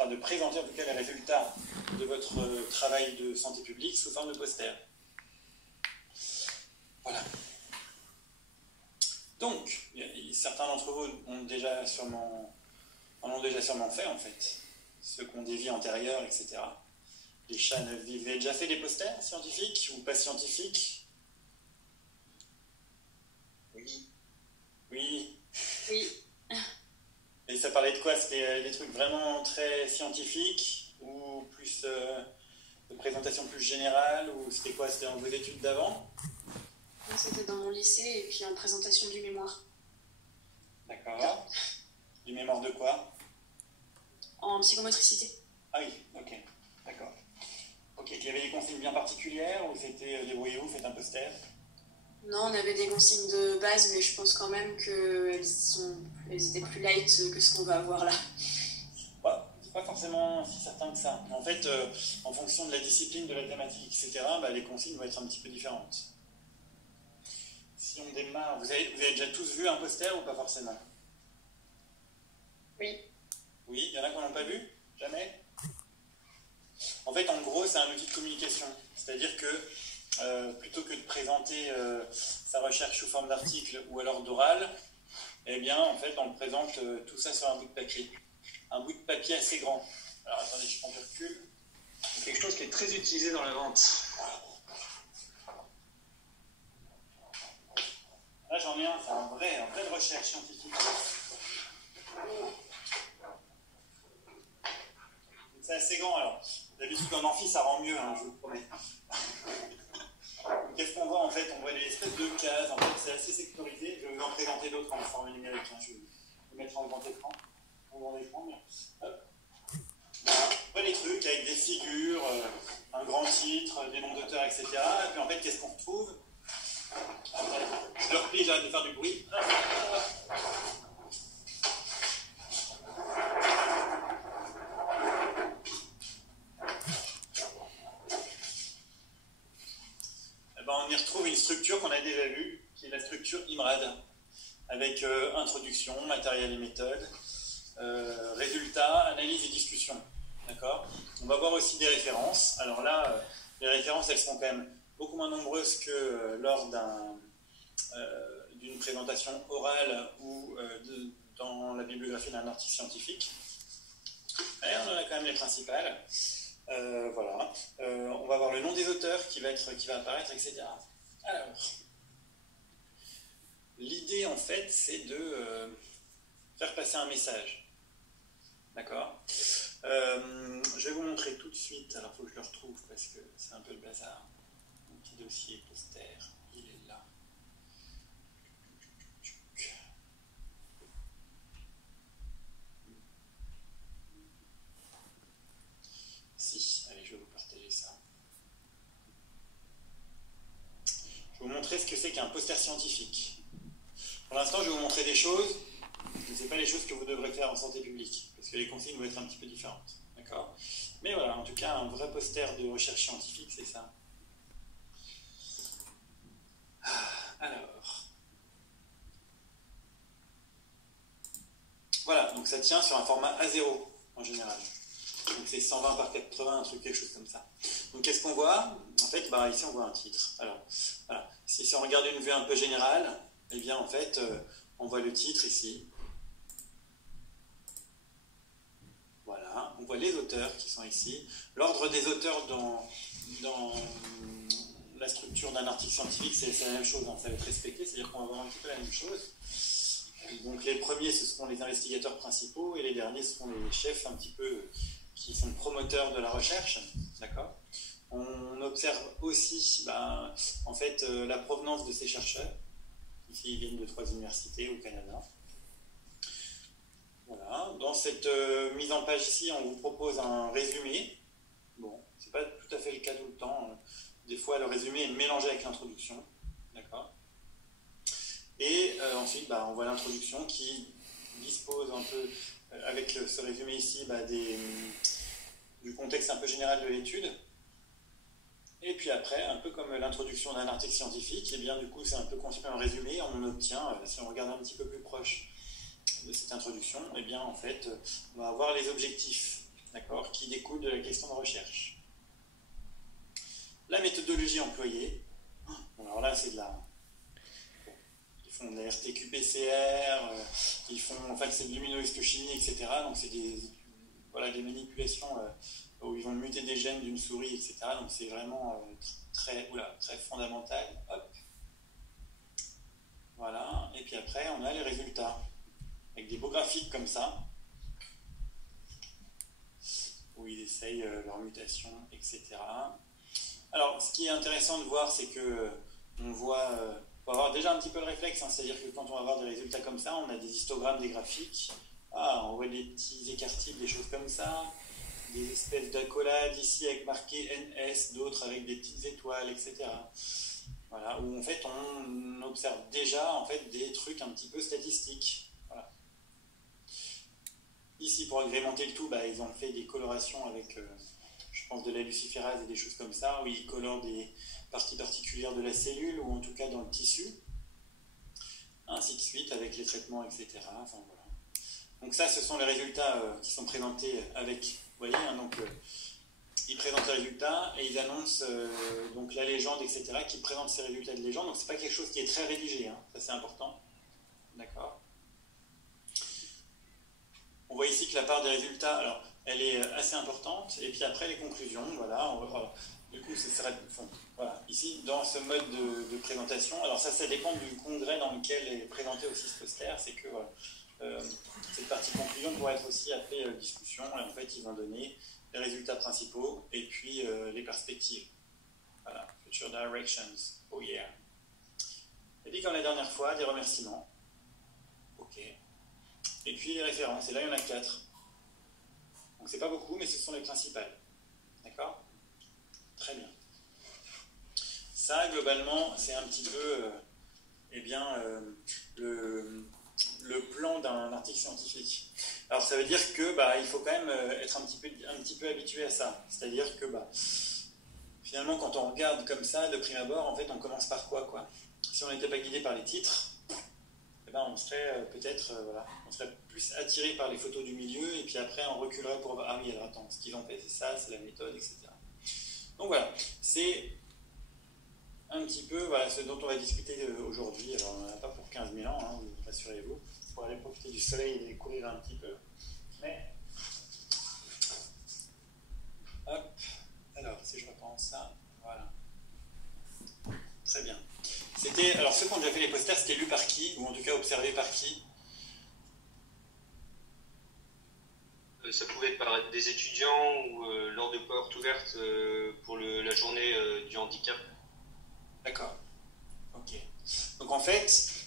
enfin de présenter en tout cas les résultats de votre travail de santé publique sous forme de poster. Voilà. Donc, certains d'entre vous en ont déjà sûrement fait en fait, ceux qui ont des vies antérieures, etc. Les chats ne vivaient déjà fait des posters scientifiques ou pas scientifiques? Oui. Oui. Oui. Et ça parlait de quoi? C'était des trucs vraiment très scientifiques ou plus de présentation plus générale, ou c'était quoi? C'était dans vos études d'avant? C'était dans mon lycée et puis en présentation du mémoire. D'accord. Du mémoire de quoi? En psychomotricité. Ah oui, ok. D'accord. Ok, il y avait des consignes bien particulières ou c'était débrouillez-vous, faites un poster? Non, on avait des consignes de base, mais je pense quand même qu'elles étaient plus light que ce qu'on va avoir là. Ouais, c'est pas forcément si certain que ça. En fait, en fonction de la discipline, de la thématique, etc., les consignes vont être un petit peu différentes. Si on démarre, vous avez déjà tous vu un poster ou pas forcément? Oui. Oui, il y en a qui n'en ont pas vu? Jamais? En fait, en gros, c'est un outil de communication. C'est-à-dire que plutôt que de présenter sa recherche sous forme d'article ou alors d'oral, eh bien, en fait, on présente tout ça sur un bout de papier. Un bout de papier assez grand. Alors, attendez, je prends du recul. C'est quelque chose qui est très utilisé dans la vente. Là, j'en ai un, c'est un vrai de recherche scientifique. C'est assez grand, alors. D'habitude, en amphi, ça rend mieux, hein, je vous le promets. Qu'est-ce qu'on voit, en fait? On voit des espèces de cases. En fait, c'est assez sectorisé. Je vais vous en présenter d'autres en format numérique. Hein. Je vais vous mettre en grand écran. Hop. Voilà. On voit des trucs avec des figures, un grand titre, des noms d'auteurs, etc. Et puis, en fait, qu'est-ce qu'on retrouve? Je le replie, j'arrête de faire du bruit. On y retrouve une structure qu'on a déjà vue, qui est la structure IMRAD, avec introduction, matériel et méthode, résultats, analyse et discussion. D'accord? On va voir aussi des références. Alors là, les références, elles seront quand même beaucoup moins nombreuses que lors d'une présentation orale ou dans la bibliographie d'un article scientifique. Mais on en a quand même les principales. Voilà. On va voir le nom des auteurs qui va apparaître, etc. Alors, l'idée, en fait, c'est de faire passer un message. D'accord? Je vais vous montrer tout de suite. Alors, il faut que je le retrouve parce que c'est un peu le bazar. Mon petit dossier poster, il est là. Si, allez, je vais vous partager ça. Je vais vous montrer ce que c'est qu'un poster scientifique. Pour l'instant, je vais vous montrer des choses, mais ce n'est pas les choses que vous devrez faire en santé publique, parce que les consignes vont être un petit peu différentes. D'accord? Mais voilà, en tout cas, un vrai poster de recherche scientifique, c'est ça. Alors. Voilà, donc ça tient sur un format A0 en général. Donc c'est 120 par 80, quelque chose comme ça. Donc qu'est-ce qu'on voit? En fait, ici on voit un titre. Alors, voilà. Si on regarde une vue un peu générale, eh bien en fait, on voit le titre ici. Voilà, on voit les auteurs qui sont ici. L'ordre des auteurs dans la structure d'un article scientifique, c'est la même chose, hein, ça va être respecté, c'est-à-dire qu'on va voir un petit peu la même chose. Donc les premiers, ce seront les investigateurs principaux, et les derniers seront les chefs un petit peu qui sont promoteurs de la recherche. D'accord? On observe aussi en fait, la provenance de ces chercheurs. Ici, ils viennent de 3 universités au Canada. Voilà. Dans cette mise en page ici, on vous propose un résumé. Bon, c'est pas tout à fait le cas tout le temps. Des fois, le résumé est mélangé avec l'introduction. D'accord? Et ensuite, on voit l'introduction qui dispose un peu, avec ce résumé ici, du contexte un peu général de l'étude. Et puis après, un peu comme l'introduction d'un article scientifique, et bien du coup, c'est un peu conçu un résumé. On obtient, si on regarde un petit peu plus proche de cette introduction, et bien en fait, on va avoir les objectifs d'accord, qui découle de la question de recherche. La méthodologie employée, bon, alors là c'est de la... Ils font de la RTQ-PCR, ils font, en fait c'est de l'immunohistochimie, etc. Donc c'est des, voilà, des manipulations où ils vont muter des gènes d'une souris, etc. Donc c'est vraiment très fondamental. Hop. Voilà, et puis après on a les résultats, avec des beaux graphiques comme ça, où ils essayent leur mutation, etc. Alors, ce qui est intéressant de voir, c'est que on voit, faut avoir déjà un petit peu le réflexe, hein, c'est-à-dire que quand on va avoir des résultats comme ça, on a des histogrammes, des graphiques, on voit des petits écarts-types, des choses comme ça, des espèces d'accolades ici avec marqué NS, d'autres avec des petites étoiles, etc. Voilà, où en fait on observe déjà en fait des trucs un petit peu statistiques. Voilà. Ici, pour agrémenter le tout, ils ont fait des colorations avec, je pense, de la luciférase et des choses comme ça, où ils colorent des parties particulières de la cellule, ou en tout cas dans le tissu, ainsi de suite, avec les traitements, etc. Enfin, voilà. Donc ça, ce sont les résultats qui sont présentés avec, vous voyez, hein, donc ils présentent les résultats et ils annoncent donc la légende, etc., qui présente ces résultats de légende. Donc c'est pas quelque chose qui est très rédigé, hein, ça c'est important, d'accord. On voit ici que la part des résultats, alors, elle est assez importante, et puis après les conclusions, voilà, du coup, voilà, ici, dans ce mode de présentation, alors ça dépend du congrès dans lequel est présenté aussi ce poster, c'est que cette partie conclusion pourrait être aussi appelée discussion, et en fait, ils vont donner les résultats principaux, et puis les perspectives. Voilà, Future Directions, oh yeah. Et puis, comme la dernière fois, des remerciements. Ok. Et puis les références, et là il y en a 4. Donc c'est pas beaucoup, mais ce sont les principales. D'accord? Très bien. Ça, globalement, c'est un petit peu le plan d'un article scientifique. Alors ça veut dire que il faut quand même être un petit peu habitué à ça. C'est-à-dire que finalement, quand on regarde comme ça, de prime abord, en fait, on commence par quoi? Si on n'était pas guidé par les titres, on serait peut-être on serait plus attiré par les photos du milieu, et puis après on reculerait pour voir, ah oui, alors attends, ce qu'ils ont fait c'est ça, c'est la méthode, etc. Donc voilà, c'est un petit peu ce dont on va discuter aujourd'hui. Alors on n'en a pas pour 15 000 ans, hein, rassurez-vous, pour aller profiter du soleil et courir un petit peu. Mais hop, alors si je reprends ça, voilà. Très bien. Alors ceux qui ont déjà fait les posters, c'était lu par qui, ou en tout cas observé par qui? Ça pouvait être par des étudiants ou lors de portes ouvertes pour la journée du handicap. D'accord. Ok. Donc en fait,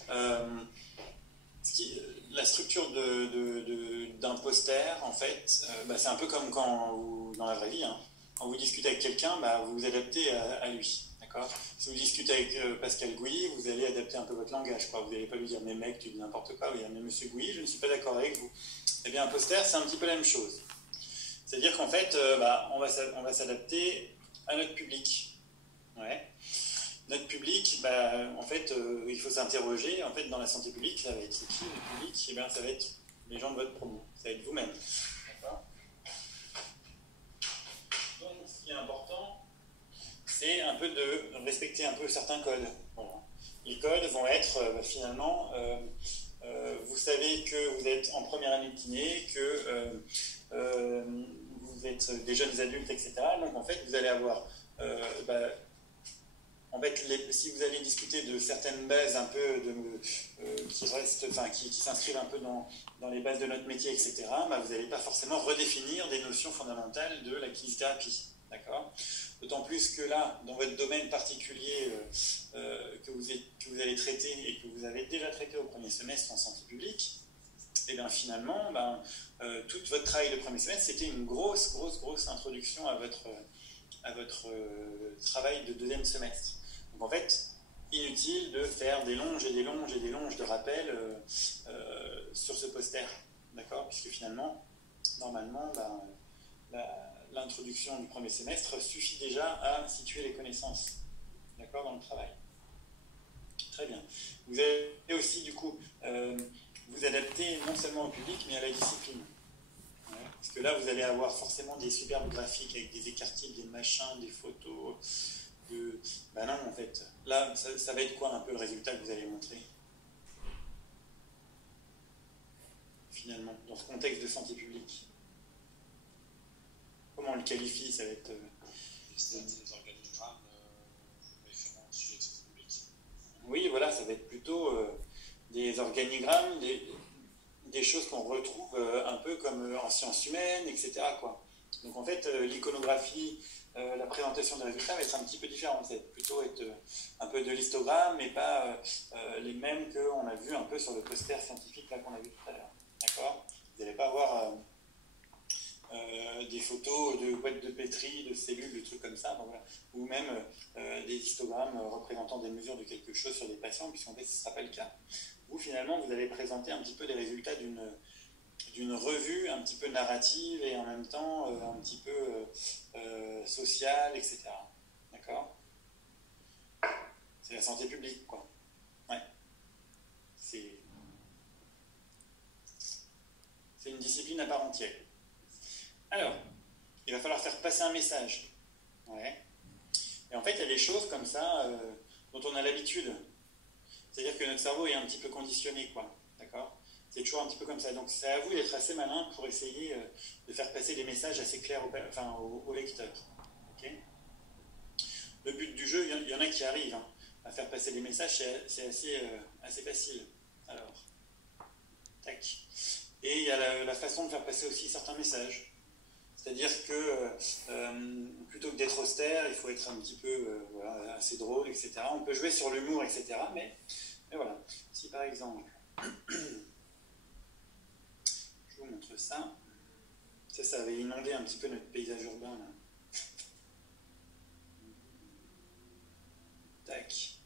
la structure d'un poster, en fait, c'est un peu comme dans la vraie vie, hein. Quand vous discutez avec quelqu'un, vous vous adaptez à lui. D'accord. Si vous discutez avec Pascal Gouilly, vous allez adapter un peu votre langage, quoi. Vous n'allez pas lui dire mais mec, tu dis n'importe quoi, ou dire mais monsieur Gouilly, je ne suis pas d'accord avec vous. Eh bien un poster, c'est un petit peu la même chose. C'est-à-dire qu'en fait, on va s'adapter à notre public. Ouais. Notre public, en fait, il faut s'interroger. En fait, dans la santé publique, ça va être qui le public? Eh bien, ça va être les gens de votre promo. Ça va être vous-même. D'accord. Donc, ce qui est important, c'est un peu de respecter un peu certains codes. Voilà. Les codes vont être finalement, vous savez que vous êtes en première année de kiné, que vous êtes des jeunes adultes, etc. Donc en fait, vous allez avoir, en fait, si vous allez discuter de certaines bases un peu qui s'inscrivent un peu dans les bases de notre métier, etc., vous n'allez pas forcément redéfinir des notions fondamentales de la kinésithérapie. D'accord? D'autant plus que là, dans votre domaine particulier que vous allez traiter et que vous avez déjà traité au premier semestre en santé publique, et bien finalement, tout votre travail de premier semestre, c'était une grosse introduction à votre travail de deuxième semestre. Donc en fait, inutile de faire des longes de rappels sur ce poster, d'accord? Puisque finalement, normalement, l'introduction du premier semestre suffit déjà à situer les connaissances, d'accord, dans le travail. Très bien. Vous allez aussi, du coup, vous adapter non seulement au public, mais à la discipline. Ouais. Parce que là, vous allez avoir forcément des superbes graphiques avec des écarts-types, des machins, des photos. Ben non, en fait. Là, ça va être quoi un peu le résultat que vous allez montrer? Finalement, dans ce contexte de santé publique. Comment on le qualifie? Ça va être... des organigrammes référents au sujet de santé publique. Oui, voilà, ça va être plutôt des organigrammes, des choses qu'on retrouve un peu comme en sciences humaines, etc., quoi. Donc en fait, l'iconographie, la présentation des résultats va être un petit peu différente. Ça va plutôt être un peu de l'histogramme, mais pas les mêmes qu'on a vu un peu sur le poster scientifique là qu'on a vu tout à l'heure. D'accord? Vous n'allez pas avoir des photos de boîtes de pétri, de cellules, de trucs comme ça, donc voilà. Ou même des histogrammes représentant des mesures de quelque chose sur des patients, puisqu'en fait ce ne sera pas le cas. Vous, finalement, vous allez présenter un petit peu les résultats d'une revue un petit peu narrative et en même temps un petit peu sociale, etc. D'accord? C'est la santé publique, quoi. Ouais. C'est une discipline à part entière. Alors, il va falloir faire passer un message. Ouais. Et en fait, il y a des choses comme ça dont on a l'habitude. C'est-à-dire que notre cerveau est un petit peu conditionné, quoi. D'accord? C'est toujours un petit peu comme ça. Donc, c'est à vous d'être assez malin pour essayer de faire passer des messages assez clairs au lecteur. Okay? Le but du jeu, il y en a qui arrivent à faire passer des messages, c'est assez facile. Alors, tac. Et il y a la façon de faire passer aussi certains messages. C'est-à-dire que plutôt que d'être austère, il faut être un petit peu voilà, assez drôle, etc. On peut jouer sur l'humour, etc. Mais voilà. Si par exemple, je vous montre ça, ça avait inondé un petit peu notre paysage urbain. Là. Tac.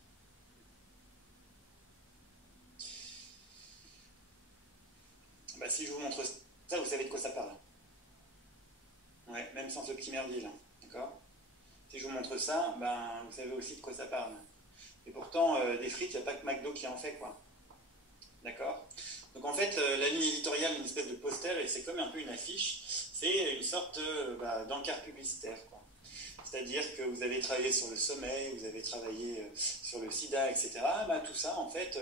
Bah, si je vous montre ça, vous savez de quoi ça parle. Ouais, même sans ce petit merdier là, d'accord? Si je vous montre ça, ben, vous savez aussi de quoi ça parle. Et pourtant, des frites, il n'y a pas que McDo qui en fait, quoi. D'accord? Donc en fait, la ligne éditoriale, une espèce de poster, et c'est comme un peu une affiche, c'est une sorte d'encart publicitaire, quoi. C'est-à-dire que vous avez travaillé sur le sommeil, vous avez travaillé sur le sida, etc. Ben, tout ça, en fait,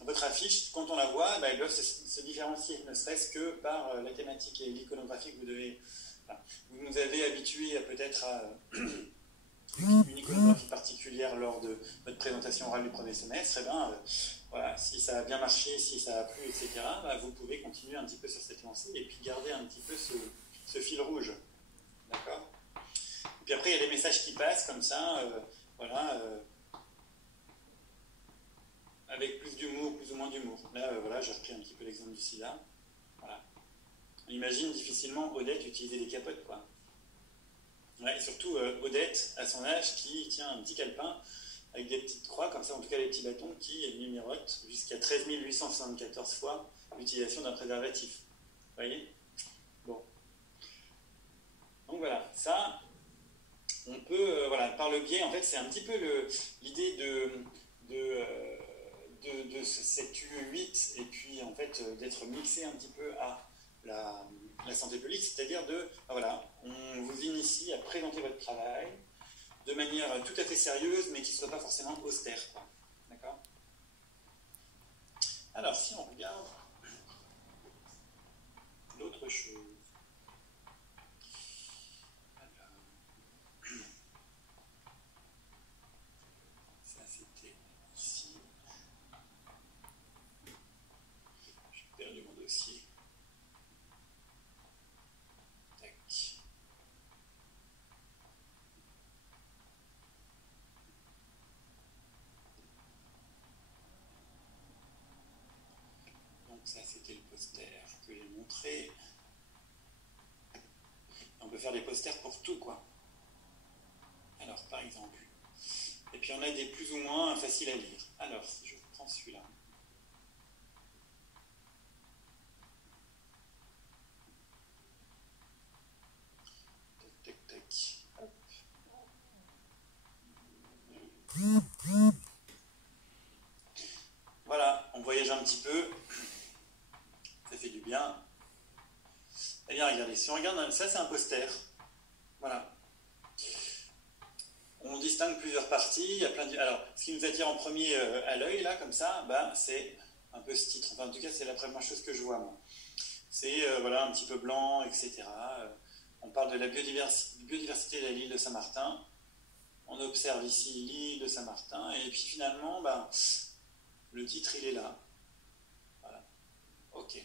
votre affiche, quand on la voit, ben, elles doivent se différencier, ne serait-ce que par la thématique et l'iconographie que vous devez... Vous nous avez habitués peut-être à une iconographie particulière lors de votre présentation orale du premier semestre. Et bien, voilà, si ça a bien marché, si ça a plu, etc., bah, vous pouvez continuer un petit peu sur cette lancée et puis garder un petit peu ce fil rouge. D'accord? Et puis après, il y a des messages qui passent comme ça, voilà, avec plus d'humour, plus ou moins d'humour. Là, voilà, j'ai repris un petit peu l'exemple du sida. Voilà. On imagine difficilement Odette utiliser des capotes, quoi. Ouais, surtout Odette, à son âge, qui tient un petit calepin avec des petites croix, comme ça, en tout cas les petits bâtons, qui numérotent jusqu'à 13 874 fois l'utilisation d'un préservatif. Vous voyez? Bon. Donc voilà, ça, on peut, voilà, par le biais, en fait, c'est un petit peu l'idée de cette U8 et puis, en fait, d'être mixé un petit peu à la santé publique, c'est-à-dire voilà, on vous initie à présenter votre travail de manière tout à fait sérieuse, mais qui ne soit pas forcément austère. D'accord? Alors, si on regarde l'autre chose, ça c'était ici. J'ai perdu mon dossier. Ça, c'était le poster que j'ai montré. On peut faire des posters pour tout, quoi. Alors, par exemple. Et puis, on a des plus ou moins faciles à lire. Alors, si je prends celui-là. Tac, tac, tac. Hop. Voilà, on voyage un petit peu. Ça fait du bien. Eh bien, regardez. regardez, si on regarde, ça c'est un poster. Voilà. On distingue plusieurs parties. Il y a plein de... Alors, ce qui nous attire en premier à l'œil, là, comme ça, c'est un peu ce titre. Enfin, en tout cas, c'est la première chose que je vois, moi. C'est voilà, un petit peu blanc, etc. On parle de la biodiversité de l'île de Saint-Martin. On observe ici l'île de Saint-Martin. Et puis finalement, le titre, il est là. Voilà. OK.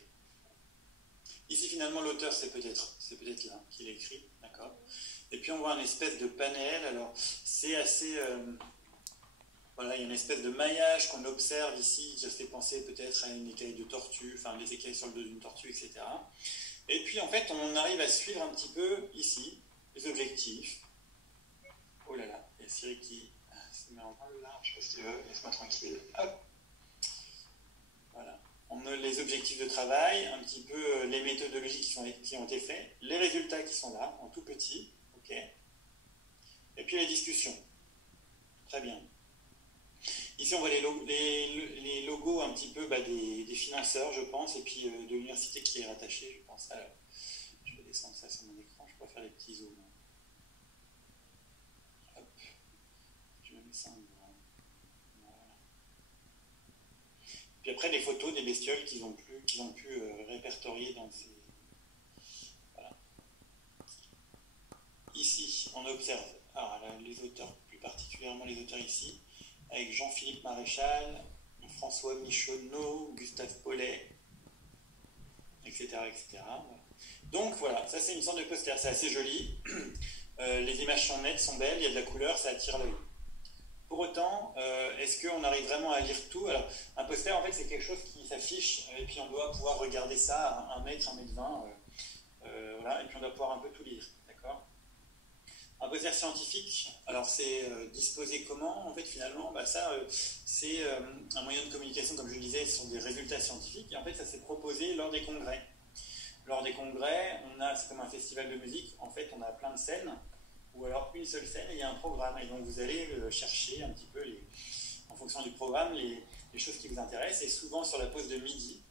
Ici, finalement, l'auteur, c'est peut-être là qu'il écrit. D'accord. Et puis, on voit un espèce de panel. Alors, c'est assez... voilà, il y a une espèce de maillage qu'on observe ici. Ça fait penser peut-être à une écaille de tortue, enfin, les écailles sur le dos d'une tortue, etc. Et puis, en fait, on arrive à suivre un petit peu, ici, les objectifs. Oh là là, il y a Cyril qui se met en là, je sais pas si tu veux, laisse-moi tranquille. Hop. Voilà. On a les objectifs de travail, un petit peu les méthodologies qui ont été faites, les résultats qui sont là, en tout petit, ok. Et puis les discussions. Très bien. Ici, on voit les logos un petit peu des financeurs, je pense, et puis de l'université qui est rattachée, je pense. Alors, je vais descendre ça sur mon écran, je pourrais faire les petits zooms. Hop. Je vais mettre ça en grand. Voilà. Puis après, les photos des bestioles qu'ils ont pu répertorier dans ces... Voilà. Ici, on observe les auteurs, plus particulièrement les auteurs ici, avec Jean-Philippe Maréchal, François Michonneau, Gustave Paulet, etc. etc. Donc voilà, ça c'est une sorte de poster, c'est assez joli. Les images sont nettes, sont belles, il y a de la couleur, ça attire l'œil. Pour autant, est-ce qu'on arrive vraiment à lire tout? Alors, un poster, en fait, c'est quelque chose qui s'affiche, et puis on doit pouvoir regarder ça à 1 mètre, 1 mètre 20, voilà, et puis on doit pouvoir un peu tout lire, d'accord? Un poster scientifique, alors c'est disposé comment? En fait, finalement, c'est un moyen de communication, comme je le disais, ce sont des résultats scientifiques, et en fait, ça s'est proposé lors des congrès. Lors des congrès, c'est comme un festival de musique, en fait, on a plein de scènes, ou alors une seule scène et il y a un programme. Et donc vous allez chercher un petit peu, en fonction du programme, les choses qui vous intéressent. Et souvent sur la pause de midi,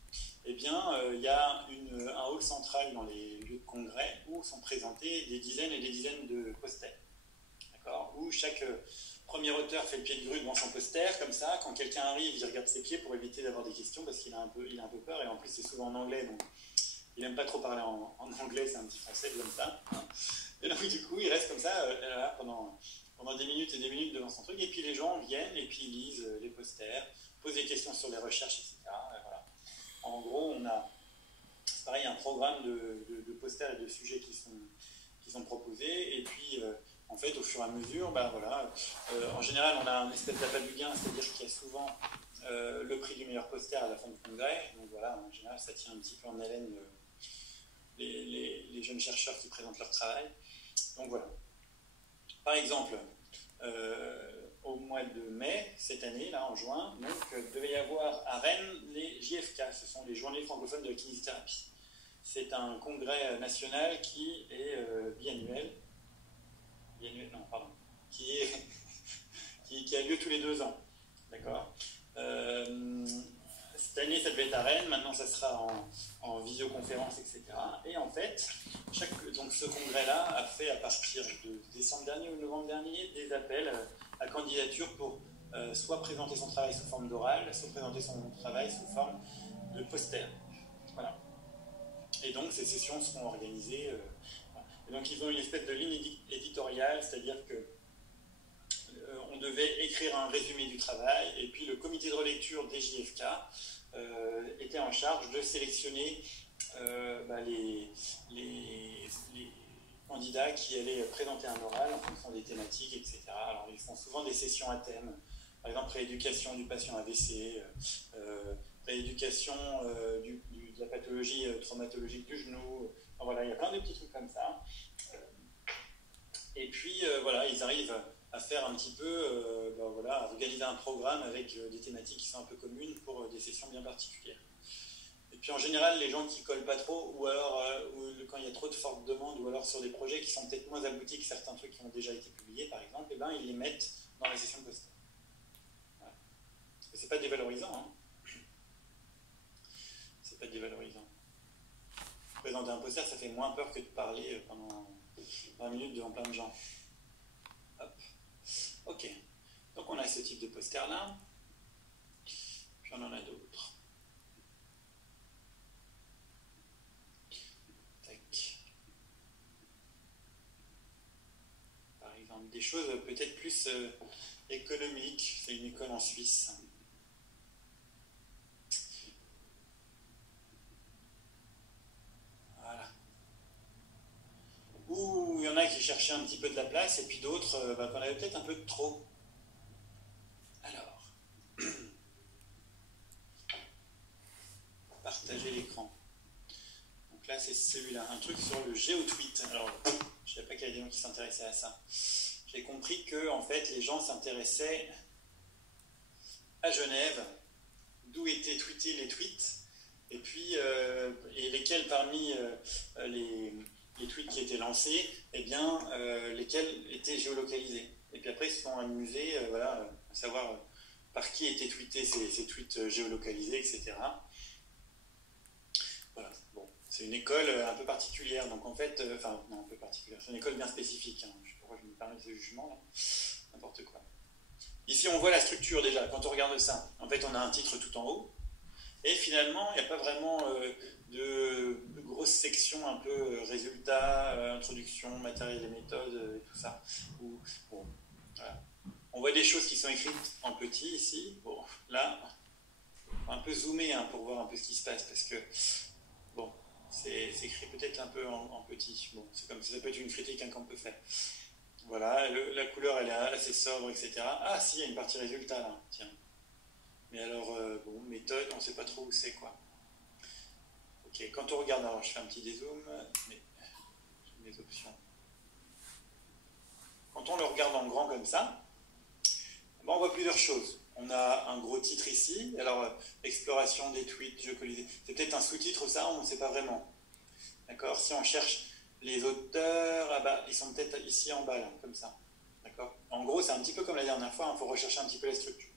eh bien, il y a un hall central dans les lieux de congrès où sont présentés des dizaines et des dizaines de posters. D'accord, où chaque premier auteur fait le pied de grue devant son poster, comme ça, quand quelqu'un arrive, il regarde ses pieds pour éviter d'avoir des questions parce qu'il a un peu peur. Et en plus, c'est souvent en anglais, donc il n'aime pas trop parler en anglais, c'est un petit français comme ça. Et donc du coup, il reste comme ça pendant des minutes et des minutes devant son truc, et puis les gens viennent et puis ils lisent les posters, posent des questions sur les recherches, etc. Et voilà. En gros, on a, c'est pareil, un programme de posters et de sujets qui sont proposés, et puis en fait, au fur et à mesure, en général, on a un espèce d'appât du gain, c'est-à-dire qu'il y a souvent le prix du meilleur poster à la fin du congrès. Donc voilà, en général, ça tient un petit peu en haleine les jeunes chercheurs qui présentent leur travail. Donc voilà. Par exemple, au mois de mai, cette année, là, en juin, donc, devait y avoir à Rennes les JFK, ce sont les Journées francophones de la kinésithérapie. C'est un congrès national qui est biannuel, non, pardon, qui a lieu tous les 2 ans. D'accord. Cette année, ça devait être à Rennes, maintenant ça sera en visioconférence, etc. Et en fait, donc ce congrès-là a fait, à partir de décembre dernier ou novembre dernier, des appels à candidature pour soit présenter son travail sous forme d'oral, soit présenter son travail sous forme de poster. Voilà. Et donc, ces sessions seront organisées. Voilà. Et donc, ils ont une espèce de ligne éditoriale, c'est-à-dire que on devait écrire un résumé du travail, et puis le comité de relecture des JFK était en charge de sélectionner les candidats qui allaient présenter un oral en fonction des thématiques, etc. Alors, ils font souvent des sessions à thème, par exemple rééducation du patient AVC, rééducation de la pathologie traumatologique du genou. Enfin, voilà, il y a plein de petits trucs comme ça. Et puis, voilà, ils arrivent à faire un petit peu, à organiser un programme avec des thématiques qui sont un peu communes pour des sessions bien particulières. Et puis en général, les gens qui collent pas trop, ou alors quand il y a trop de fortes demandes, ou alors sur des projets qui sont peut-être moins aboutis que certains trucs qui ont déjà été publiés, par exemple, eh ben, ils les mettent dans la session poster. Voilà. C'est pas dévalorisant, hein. C'est pas dévalorisant. présenter un poster, ça fait moins peur que de parler pendant 20 minutes devant plein de gens. Hop. Ok. Donc on a ce type de poster-là. Puis on en a d'autres. Tac. Par exemple, des choses peut-être plus économiques. C'est une école en Suisse. Voilà. Ou il y en a qui cherchaient un petit peu de la place et puis d'autres qu'on avait peut-être un peu de trop. Alors, partager l'écran. Donc là, c'est celui-là, un truc sur le GeoTweet. Alors, je ne savais pas qu'il y avait des gens qui s'intéressaient à ça. J'ai compris que, en fait, les gens s'intéressaient à Genève, d'où étaient tweetés les tweets, et puis, et lesquels parmi les tweets qui étaient lancés, eh bien, lesquels étaient géolocalisés. Et puis après, ils se sont amusés, voilà, à savoir par qui étaient tweetés ces tweets géolocalisés, etc. Voilà, bon, c'est une école un peu particulière, donc en fait, enfin, non, un peu particulière, c'est une école bien spécifique, hein. Je sais pas pourquoi je me permets ce jugement, là, n'importe quoi. Ici, on voit la structure déjà, quand on regarde ça. En fait, on a un titre tout en haut, et finalement, il n'y a pas vraiment de grosses sections un peu résultats, introduction, matériel et méthodes, et tout ça. Bon, voilà. On voit des choses qui sont écrites en petit ici. Bon, là, on va un peu zoomer hein, pour voir un peu ce qui se passe, parce que, bon, c'est écrit peut-être un peu en petit. Bon, c'est comme ça peut être une critique hein, qu'on peut faire. Voilà, la couleur elle est assez sobre, etc. Ah si, il y a une partie résultat là, tiens. Mais alors, bon, méthode, on ne sait pas trop où c'est quoi. Ok, quand on regarde, alors je fais un petit dézoom, mais j'ai mes options. Quand on le regarde en grand comme ça, ben, on voit plusieurs choses. On a un gros titre ici, alors exploration des tweets géolocalisés. C'est peut-être un sous-titre ça, on ne sait pas vraiment. D'accord, si on cherche les auteurs, ah bah, ils sont peut-être ici en bas, là, comme ça. D'accord. En gros, c'est un petit peu comme la dernière fois, il faut rechercher un petit peu la structure.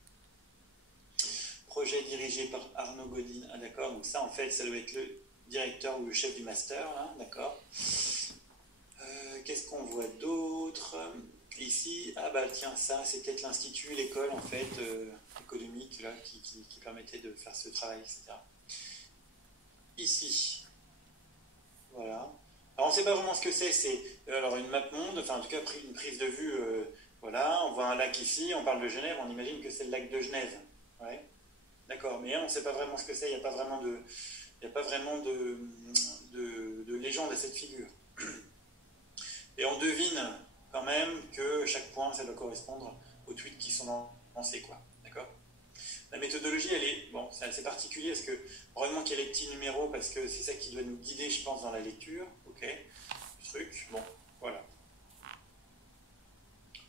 Projet dirigé par Arnaud Godin, ah d'accord, donc ça en fait, ça doit être le directeur ou le chef du master, là, d'accord. Qu'est-ce qu'on voit d'autre ici? Ah bah tiens, ça, c'est peut-être l'institut, l'école en fait, économique, là, qui permettait de faire ce travail, etc. Ici, voilà. Alors on ne sait pas vraiment ce que c'est alors une map monde, enfin en tout cas une prise de vue, voilà, on voit un lac ici, on parle de Genève, on imagine que c'est le lac de Genève, ouais, d'accord, mais on ne sait pas vraiment ce que c'est, il n'y a pas vraiment de légende à cette figure. Et on devine quand même que chaque point, ça doit correspondre aux tweets qui sont lancés, quoi, d'accord. La méthodologie, elle est, bon, c'est assez particulier parce que, heureusement qu'il y a les petits numéros parce que c'est ça qui doit nous guider, je pense, dans la lecture, ok, le truc, bon, voilà.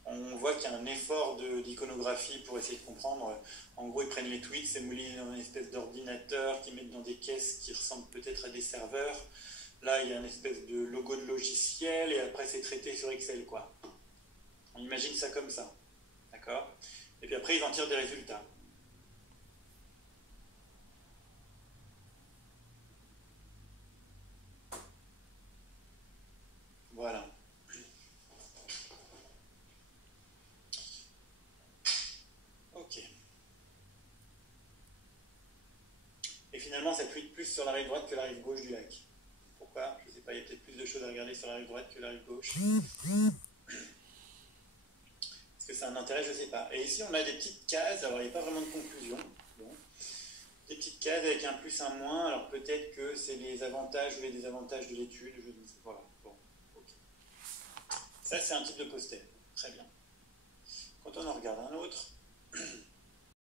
On voit qu'il y a un effort d'iconographie pour essayer de comprendre. En gros, ils prennent les tweets, c'est moulé dans une espèce d'ordinateur qu'ils mettent dans des caisses qui ressemblent peut-être à des serveurs. Là, il y a une espèce de logo de logiciel et après, c'est traité sur Excel, quoi. On imagine ça comme ça, d'accord. Et puis après, ils en tirent des résultats. Voilà. Ok. Et finalement, ça tweete plus sur la rive droite que la rive gauche du lac. Pourquoi? Je ne sais pas, il y a peut-être plus de choses à regarder sur la rive droite que la rive gauche. Est-ce que ça a un intérêt? Je ne sais pas. Et ici, on a des petites cases. Alors, il n'y a pas vraiment de conclusion. Bon. Des petites cases avec un plus, un moins. Alors, peut-être que c'est les avantages ou les désavantages de l'étude. Je ne sais pas. Voilà. Bon. Okay. Ça, c'est un type de poster. Très bien. Quand on en regarde un autre...